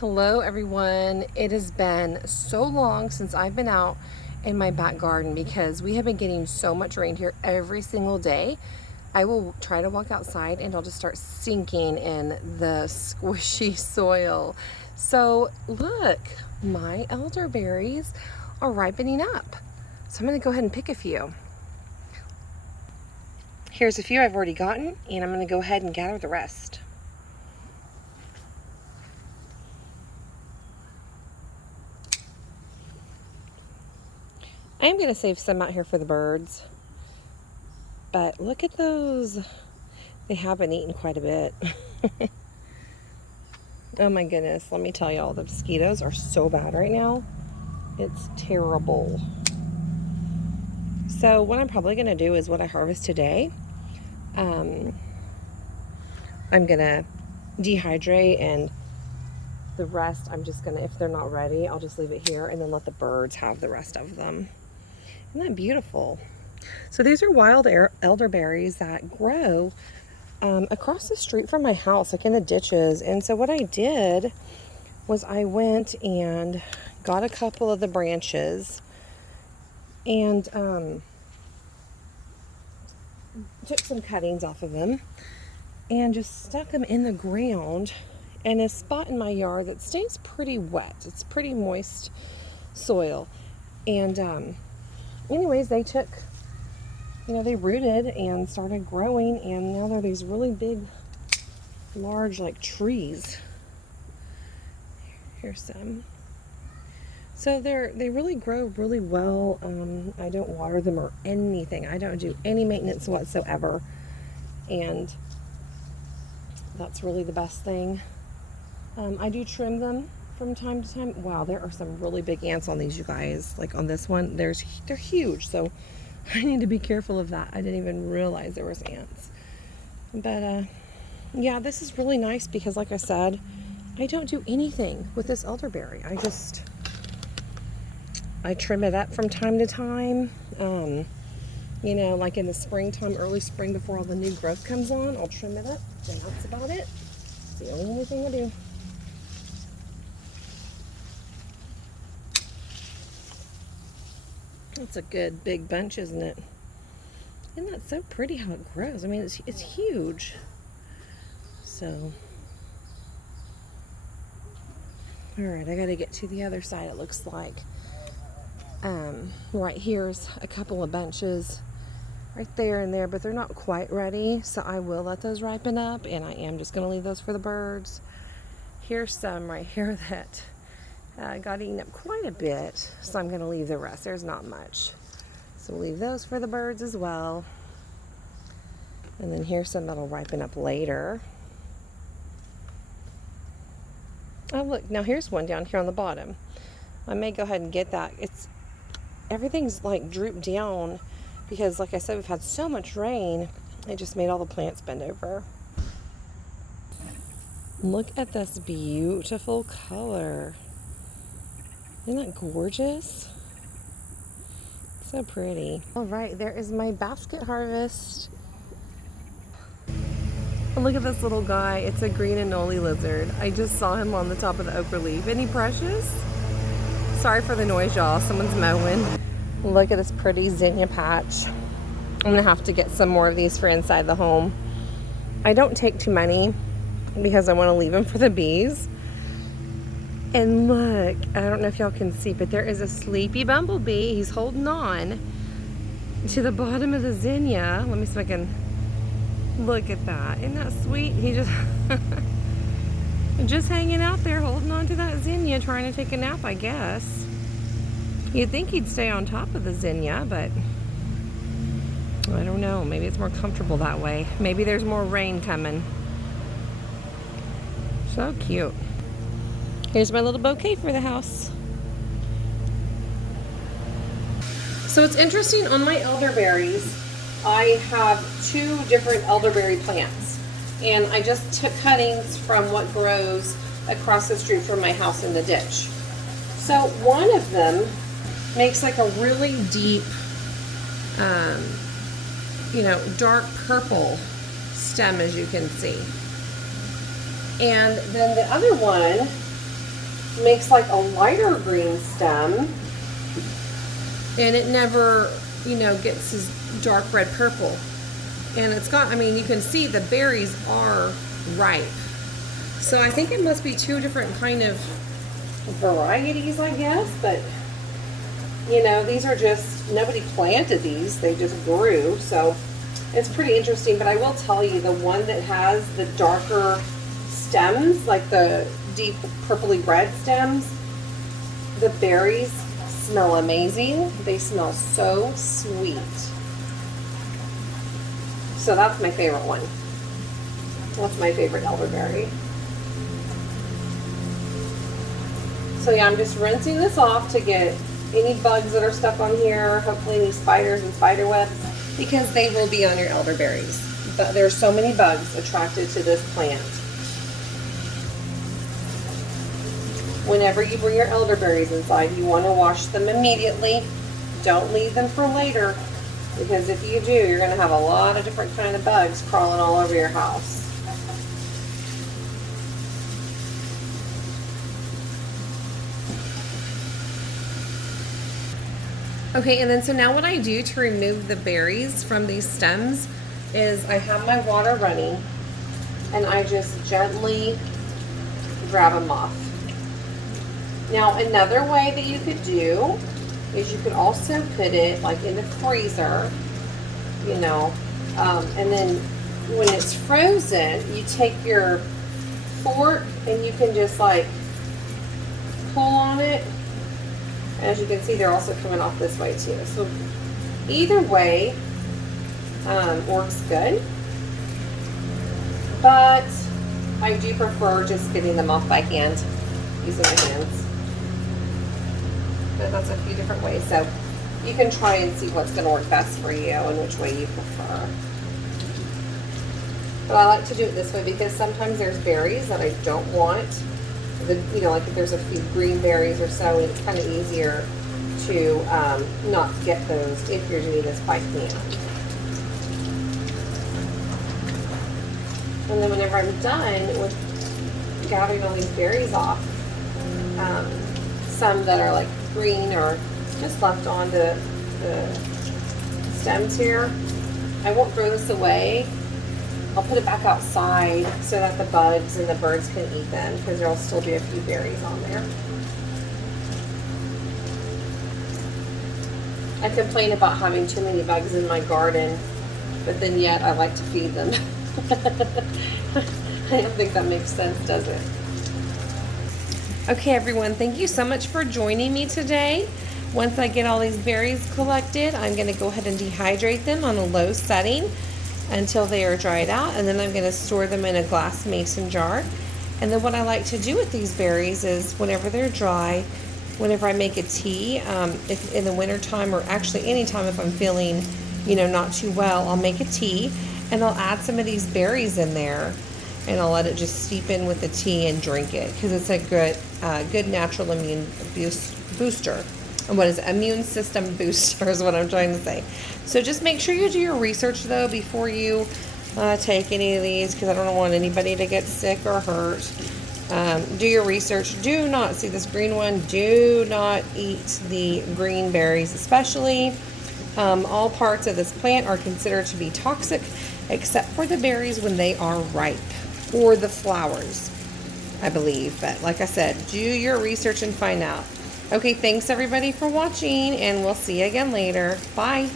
Hello everyone. It has been so long since I've been out in my back garden because we have been getting so much rain here every single day. I will try to walk outside and I'll just start sinking in the squishy soil. So look, my elderberries are ripening up. So I'm going to go ahead and pick a few. Here's a few I've already gotten, and I'm going to go ahead and gather the rest. I am going to save some out here for the birds. But look at those. They have been eating quite a bit. Oh my goodness, let me tell y'all, the mosquitoes are so bad right now. It's terrible. So what I'm probably going to do is what I harvest today. I'm going to dehydrate, and the rest I'm just going to, if they're not ready, I'll just leave it here and then let the birds have the rest of them. Isn't that beautiful? So these are wild elderberries that grow across the street from my house, like in the ditches. And so what I did was I went and got a couple of the branches and took some cuttings off of them and just stuck them in the ground in a spot in my yard that stays pretty wet. It's pretty moist soil. And anyways, they took, they rooted and started growing, and now they're these really big, large, like trees. Here's some. So they really grow really well. I don't water them or anything. I don't do any maintenance whatsoever, and that's really the best thing. I do trim them from time to time. Wow, there are some really big ants on these, you guys. Like on this one, they're huge, so I need to be careful of that. I didn't even realize there was ants. But yeah, this is really nice because, like I said, I don't do anything with this elderberry. I trim it up from time to time. Like in the springtime, early spring, before all the new growth comes on, I'll trim it up, and that's about it. It's the only thing I do. It's a good big bunch, isn't it? Isn't that so pretty how it grows? I mean, it's huge. So, all right, I got to get to the other side. It looks like right here's a couple of bunches right there and there, but they're not quite ready. So I will let those ripen up, and I am just going to leave those for the birds. Here's some right here that got eaten up quite a bit, so I'm going to leave the rest. There's not much. So we'll leave those for the birds as well. And then here's some that'll ripen up later. Oh, look, now here's one down here on the bottom. I may go ahead and get that. Everything's like drooped down because, like I said, we've had so much rain. It just made all the plants bend over. Look at this beautiful color. Isn't that gorgeous? So pretty. All right, there is my basket harvest. Oh, look at this little guy. It's a green anole lizard. I just saw him on the top of the okra leaf. Isn't he precious? Sorry for the noise, y'all. Someone's mowing. Look at this pretty zinnia patch. I'm gonna have to get some more of these for inside the home. I don't take too many because I want to leave them for the bees. And look, I don't know if y'all can see, but there is a sleepy bumblebee. He's holding on to the bottom of the zinnia. Let me see if I can look at that. Isn't that sweet? He just hanging out there, holding on to that zinnia, trying to take a nap, I guess. You'd think he'd stay on top of the zinnia, but I don't know. Maybe it's more comfortable that way. Maybe there's more rain coming. So cute. Here's my little bouquet for the house. So it's interesting, on my elderberries, I have 2 different elderberry plants. And I just took cuttings from what grows across the street from my house in the ditch. So one of them makes like a really deep, dark purple stem, as you can see. And then the other one makes like a lighter green stem, and it never, you know, gets this dark red purple. And it's got, I mean, you can see the berries are ripe. So I think it must be two different kind of varieties, I guess, but you know, these are just, nobody planted these, they just grew. So it's pretty interesting. But I will tell you, the one that has the darker stems, like the deep purpley red stems, the berries smell amazing. They smell so sweet. So that's my favorite one. That's my favorite elderberry. So yeah, I'm just rinsing this off to get any bugs that are stuck on here, hopefully any spiders and spider webs, because they will be on your elderberries. But there's so many bugs attracted to this plant. Whenever you bring your elderberries inside, you want to wash them immediately. Don't leave them for later, because if you do, you're going to have a lot of different kind of bugs crawling all over your house. Okay, and then so now what I do to remove the berries from these stems is I have my water running and I just gently grab them off. Now another way that you could do is you could also put it like in the freezer, you know, and then when it's frozen, you take your fork and you can just like pull on it. As you can see, they're also coming off this way too. So either way works good. But I do prefer just getting them off by hand, using my hands. But that's a few different ways. So you can try and see what's going to work best for you and which way you prefer. But I like to do it this way because sometimes there's berries that I don't want. You know, like if there's a few green berries or so, it's kind of easier to not get those if you're doing this by hand. And then whenever I'm done with gathering all these berries off, some that are like green or just left on the stems here, I won't throw this away. I'll put it back outside so that the bugs and the birds can eat them, because there'll still be a few berries on there. I complain about having too many bugs in my garden, but then yet I like to feed them. I don't think that makes sense, does it? Okay, everyone, thank you so much for joining me today. Once I get all these berries collected, I'm going to go ahead and dehydrate them on a low setting until they are dried out, and then I'm going to store them in a glass mason jar. And then what I like to do with these berries is whenever they're dry, whenever I make a tea, if in the winter time, or actually anytime if I'm feeling, you know, not too well, I'll make a tea and I'll add some of these berries in there and I'll let it just steep in with the tea and drink it, because it's a good natural immune booster. And what is it? Immune system booster is what I'm trying to say. So just make sure you do your research though before you take any of these, because I don't want anybody to get sick or hurt. Do your research. Do not see this green one. Do not eat the green berries, especially. All parts of this plant are considered to be toxic, except for the berries when they are ripe, or the flowers, I believe. But like I said, do your research and find out. Okay, thanks everybody for watching, and we'll see you again later. Bye.